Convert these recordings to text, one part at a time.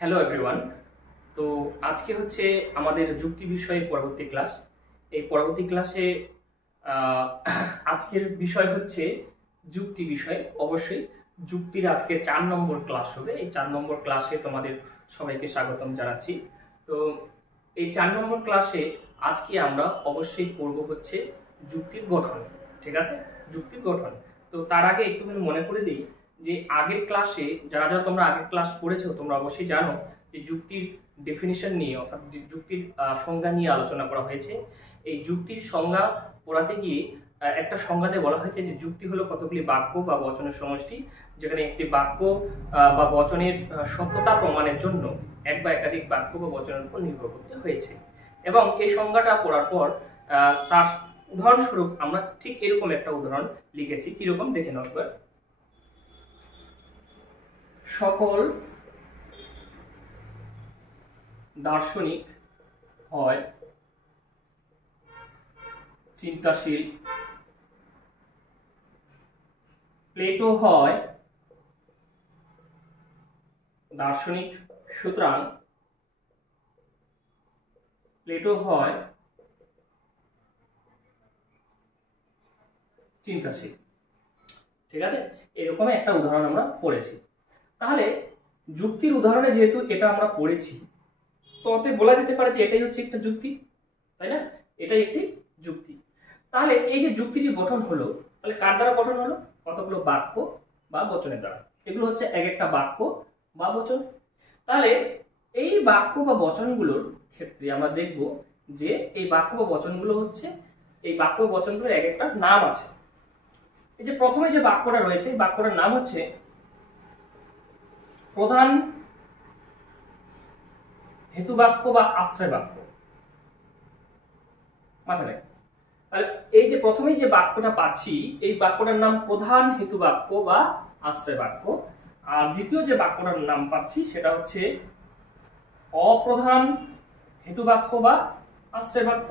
Hello everyone. তো আজকে হচ্ছে আমাদের যুক্তি বিষয়ে পরবর্তী ক্লাস। এই পরবর্তী ক্লাসে আহ, আজকের বিষয় হচ্ছে যুক্তি বিষয়। অবশ্যই যুক্তির আজকে 4 নম্বর ক্লাস হবে। এই 4 নম্বর ক্লাসে তোমাদের সবাইকে স্বাগতম জানাচ্ছি। তো এই 4 নম্বর ক্লাসে আজকে আমরা অবশ্যই পড়ব হচ্ছে যুক্তির গঠন। ঠিক আছে, যুক্তির গঠন। তো তার আগে একটুখানি মনে করে দিই যে আগের ক্লাসে যারা যারা তোমরা আগের ক্লাস পড়েছো তোমরা অবশ্যই জানো যে যুক্তির ডেফিনিশন নিয়ে অর্থাৎ যুক্তির সংজ্ঞা নিয়ে আলোচনা করা হয়েছে। এই যুক্তির সংজ্ঞা পড়াতে গিয়ে একটা সংজ্ঞাতে বলা হয়েছে যে যুক্তি হলো কতগুলি বাক্য বা বচনের সমষ্টি, যেখানে একটি বাক্য বা বচনের সত্যতা প্রমাণের জন্য এক বা একাধিক বাক্য বা বচনের উপর নির্ভর করতে হয়েছে। এবং এই সংজ্ঞাটা পড়ার পর তার উদাহরণস্বরূপ আমরা ঠিক এরকম একটা উদাহরণ লিখেছি। কিরকম দেখে নাও একবার। সকল দার্শনিক হয় চিন্তাশীল, প্লেটো হয় দার্শনিক, সুতরাং প্লেটো হয় চিন্তাশীল। ঠিক আছে, এরকম একটা উদাহরণ আমরা পড়েছি। তাহলে যুক্তির উদাহরণে যেহেতু এটা আমরা পড়েছি, তো অতএব বলা যেতে পারে যে এটাই হচ্ছে একটা যুক্তি, তাই না? এটাই একটি যুক্তি। তাহলে এই যে যুক্তিটি গঠন হলো, তাহলে কার দ্বারা গঠন হলো? কতগুলো বাক্য বা বচনের দ্বারা। এগুলো হচ্ছে এক একটা বাক্য বা বচন। তাহলে এই বাক্য বা বচনগুলোর ক্ষেত্রে আমরা দেখব যে এই বাক্য বা বচনগুলো হচ্ছে, এই বাক্য বা বচনগুলোর এক একটা নাম আছে। এই যে প্রথমে যে বাক্যটা রয়েছে, এই বাক্যটার নাম হচ্ছে প্রধান হেতু বাক্য বা আশ্রয় বাক্য। মাথায় রাখবেন। এই যে প্রথমেই যে বাক্যটা পাচ্ছি, এই বাক্যটার নাম প্রধান হেতু বাক্য বা আশ্রয় বাক্য। আর দ্বিতীয় যে বাক্যটার নাম পাচ্ছি সেটা হচ্ছে অপ্রধান হেতু বাক্য বা আশ্রয় বাক্য।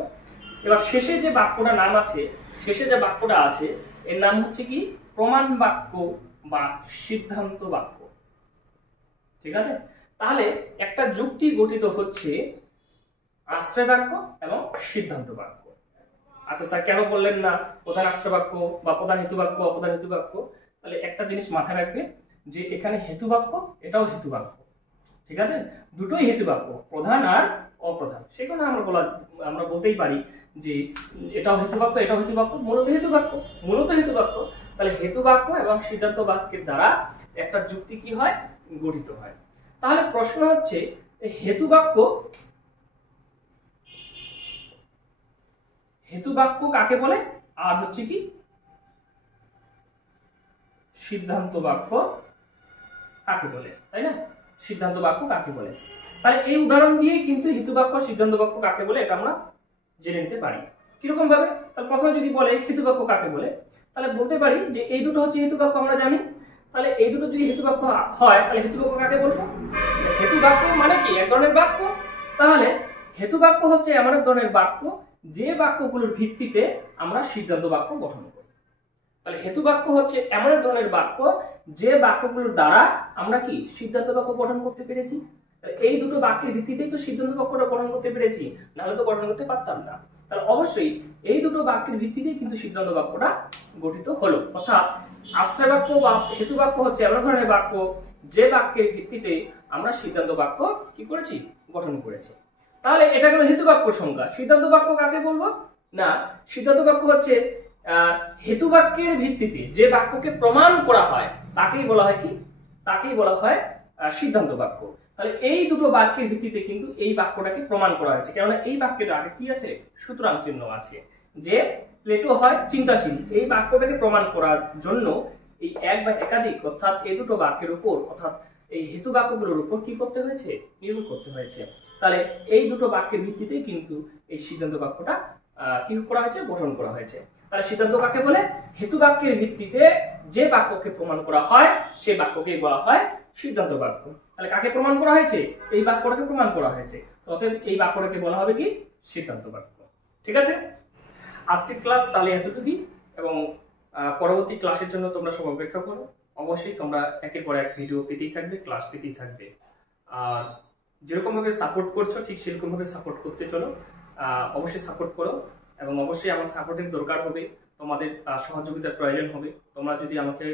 এবার শেষে যে বাক্যটা নাম আছে, শেষে যে বাক্যটা আছে এর নাম হচ্ছে কি প্রমাণ বাক্য বা সিদ্ধান্ত বাক্য। ঠিক আছে, তাহলে একটা যুক্তি গঠিত হচ্ছে আশ্রয় বাক্য এবং সিদ্ধান্ত বাক্য। আচ্ছা স্যার, কেন বললেন না প্রধান আশ্রয় বাক্য বা প্রধান হেতু বাক্য অপ্রধান হেতু বাক্য? তাহলে একটা জিনিস মাথায় রাখবে যে এখানে হেতু বাক্য, এটাও হেতু বাক্য। ঠিক আছে, দুটোই হেতু বাক্য, প্রধান আর অপ্রধান। সেখানে আমরা বলতেই পারি যে এটাও হেতু বাক্য, এটাও হেতু বাক্য, মূলত হেতু বাক্য, মূলত হেতু বাক্য। তাহলে হেতু বাক্য এবং সিদ্ধান্ত বাক্যের দ্বারা একটা যুক্তি কি হয়? গঠিত হয়। তাহলে প্রশ্ন হচ্ছে হেতু বাক্য, হেতু বাক্য কাকে বলে, আর হচ্ছে কি সিদ্ধান্ত বাক্য কাকে বলে, তাই না? সিদ্ধান্ত বাক্য কাকে বলে? তাহলে এই উদাহরণ দিয়ে কিন্তু হেতু বাক্য সিদ্ধান্ত বাক্য কাকে বলে এটা আমরা জেনে নিতে পারি। কিরকম ভাবে? তাহলে প্রথমে যদি বলে হেতু বাক্য কাকে বলে, তাহলে বলতে পারি যে এই দুটো হচ্ছে হেতু বাক্য, আমরা জানি। তাহলে এই দুটো যদি হেতু বাক্য হয় তাহলে হেতু বাক্য কাকে বলবো? হেতু বাক্য মানে কি? এক ধরনের বাক্য। তাহলে হেতু বাক্য হচ্ছে এমন এক ধরনের বাক্য যে বাক্যগুলোর ভিত্তিতে আমরা সিদ্ধান্ত বাক্য গঠন করি। তাহলে হেতু বাক্য হচ্ছে এমন এক ধরনের বাক্য যে বাক্যগুলোর দ্বারা আমরা কি সিদ্ধান্ত বাক্য গঠন করতে পেরেছি। এই দুটো বাক্যের ভিত্তিতেই তো সিদ্ধান্ত বাক্যটা গঠন করতে পেরেছি, নাহলে তো গঠন করতে পারতাম না। তাহলে অবশ্যই এই দুটো বাক্যের ভিত্তিতেই কিন্তু সিদ্ধান্ত বাক্যটা গঠিত হলো। অর্থাৎ আশ্রয় বাক্য বা হেতু বাক্য হচ্ছে এমন ধরনের বাক্য যে বাক্যের ভিত্তিতে আমরা সিদ্ধান্ত বাক্য কি করেছি? গঠন করেছি। তাহলে এটা গেল হেতু বাক্য সংজ্ঞা। সিদ্ধান্ত বাক্য কাকে বলবো? না, সিদ্ধান্ত বাক্য হচ্ছে হেতু বাক্যের ভিত্তিতে যে বাক্যকে প্রমাণ করা হয় তাকেই বলা হয় কি? তাকেই বলা হয় সিদ্ধান্ত বাক্য। তাহলে এই দুটো বাক্যের ভিত্তিতে কিন্তু এই বাক্যটাকে প্রমাণ করা হয়েছে, কেননা এই বাক্যের আগে কি আছে? সুতরাং চিহ্ন আছে, যে প্লেটো হয় চিন্তাশীল। এই বাক্যটাকে প্রমাণ করার জন্য এই এক বা একাধিক অর্থাৎ এই দুটো বাক্যের উপর অর্থাৎ এই হেতু বাক্যগুলোর উপর কি করতে হয়েছে? নির্ভর করতে হয়েছে। তাহলে এই দুটো বাক্যের ভিত্তিতেই কিন্তু এই সিদ্ধান্ত বাক্যটা কি করা হয়েছে? গঠন করা হয়েছে। তাহলে সিদ্ধান্ত কাকে বলে? হেতু বাক্যের ভিত্তিতে যে বাক্যকে প্রমাণ করা হয় সেই বাক্যকেই বলা হয় সিদ্ধান্ত বাক্য। তাহলে কাকে প্রমাণ করা হয়েছে? এই বাক্যটাকে প্রমাণ করা হয়েছে, অতএব এই বাক্যটাকে বলা হবে কি? সিদ্ধান্ত বাক্য। ঠিক আছে, আজকের ক্লাস তাহলে এতটুকুই, এবং পরবর্তী ক্লাসের জন্য তোমরা সব অপেক্ষা করো। অবশ্যই তোমরা একের পর এক ভিডিও পেতেই থাকবে, ক্লাস পেতেই থাকবে। আর যেরকমভাবে সাপোর্ট করছো ঠিক সেরকমভাবে সাপোর্ট করতে চলো, অবশ্যই সাপোর্ট করো, এবং অবশ্যই আমার সাপোর্টের দরকার হবে, তোমাদের সহযোগিতার প্রয়োজন হবে। তোমরা যদি আমাকে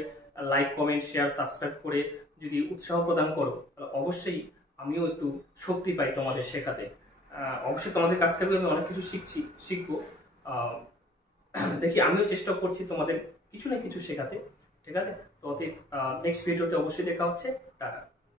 লাইক, কমেন্ট, শেয়ার, সাবস্ক্রাইব করে যদি উৎসাহ প্রদান করো, তাহলে অবশ্যই আমিও একটু শক্তি পাই তোমাদের শেখাতে। অবশ্যই তোমাদের কাছ থেকে আমি অনেক কিছু শিখবো। দেখি, আমিও চেষ্টা করছি তোমাদের কিছু না কিছু শেখাতে। ঠিক আছে, তো নেক্সট ভিডিওতে অবশ্যই দেখা হচ্ছে। টাটা।